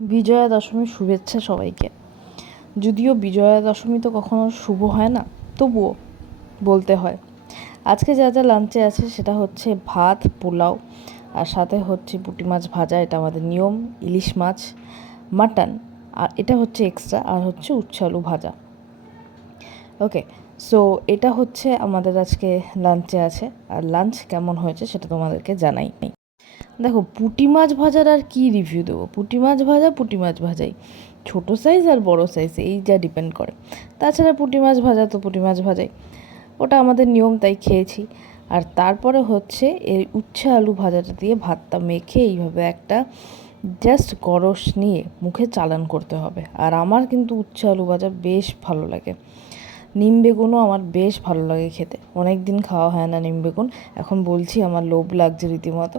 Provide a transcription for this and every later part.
বিজয়া দশমীর শুভেচ্ছা সবাইকে। যদিও বিজয়া দশমী তো কখনো শুভ হয় না, তবুও বলতে হয়। আজকে যা যা লাঞ্চে আছে সেটা হচ্ছে ভাত, পোলাও, আর সাথে হচ্ছে পুঁটি মাছ ভাজা, এটা আমাদের নিয়ম, ইলিশ মাছ, মাটন, আর এটা হচ্ছে এক্সট্রা, আর হচ্ছে উচ্ছে আলু ভাজা। ওকে, সো এটা হচ্ছে আমাদের আজকে লাঞ্চে আছে। আর লাঞ্চ কেমন হয়েছে সেটা তোমাদেরকে জানাই। দেখো, পুঁটি মাছ ভাজার আর কি রিভিউ দেবো? পুঁটি মাছ ভাজা পুঁটি মাছ ভাজাই, ছোটো সাইজ আর বড় সাইজ এই যা ডিপেন্ড করে। তাছাড়া পুঁটি মাছ ভাজা তো পুঁটি মাছ ভাজাই, ওটা আমাদের নিয়ম, তাই খেয়েছি। আর তারপরে হচ্ছে এই উচ্ছে আলু ভাজাটা দিয়ে ভাতটা মেখে এইভাবে একটা জাস্ট গরস নিয়ে মুখে চালান করতে হবে। আর আমার কিন্তু উচ্ছে আলু ভাজা বেশ ভালো লাগে। নিম বেগুনও আমার বেশ ভালো লাগে খেতে, অনেক দিন খাওয়া হয় না নিম বেগুন, এখন বলছি আমার লোভ লাগছে রীতিমতো।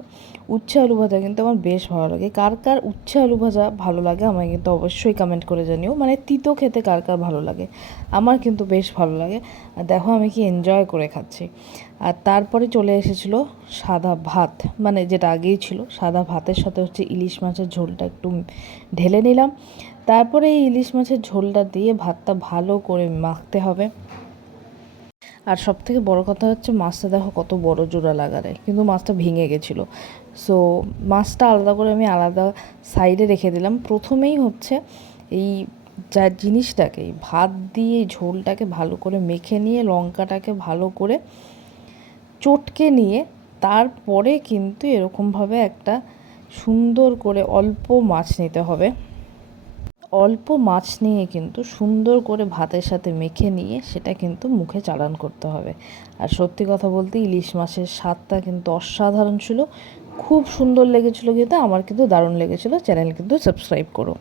উচ্ছে আলু ভাজা কিন্তু আমার বেশ ভালো লাগে। কার কার উচ্ছে আলু ভাজা ভালো লাগে আমায় কিন্তু অবশ্যই কমেন্ট করে জানিও, মানে তিতো খেতে কার কার ভালো লাগে। আমার কিন্তু বেশ ভালো লাগে। আর দেখো আমি কি এনজয় করে খাচ্ছি। আর তারপরে চলে এসেছিলো সাদা ভাত, মানে যেটা আগেই ছিল সাদা ভাতের সাথে হচ্ছে ইলিশ মাছের ঝোলটা একটু ঢেলে নিলাম। তারপরে এই ইলিশ মাছের ঝোলটা দিয়ে ভাতটা ভালো করে মাখতে হবে। আর সব থেকে বড়ো কথা হচ্ছে মাছটা দেখো কত বড় জোড়া লাগারে, কিন্তু মাছটা ভেঙে গেছিলো। সো মাছটা আলাদা করে আমি আলাদা সাইডে রেখে দিলাম। প্রথমেই হচ্ছে এই যা জিনিসটাকে ভাত দিয়ে ঝোলটাকে ভালো করে মেখে নিয়ে লঙ্কাটাকে ভালো করে চটকে নিয়ে তারপরে কিন্তু এরকমভাবে একটা সুন্দর করে অল্প মাছ নিতে হবে। অল্প মাছ নিয়ে কিন্তু সুন্দর করে ভাতের সাথে মেখে নিয়ে সেটা কিন্তু মুখে চালান করতে হবে। আর সত্যি কথা বলতে ইলিশ মাছের স্বাদটা কিন্তু অসাধারণ ছিল, খুব সুন্দর লেগেছিলো খেতে, আমার কিন্তু দারুণ লেগেছিলো। চ্যানেল কিন্তু সাবস্ক্রাইব করো।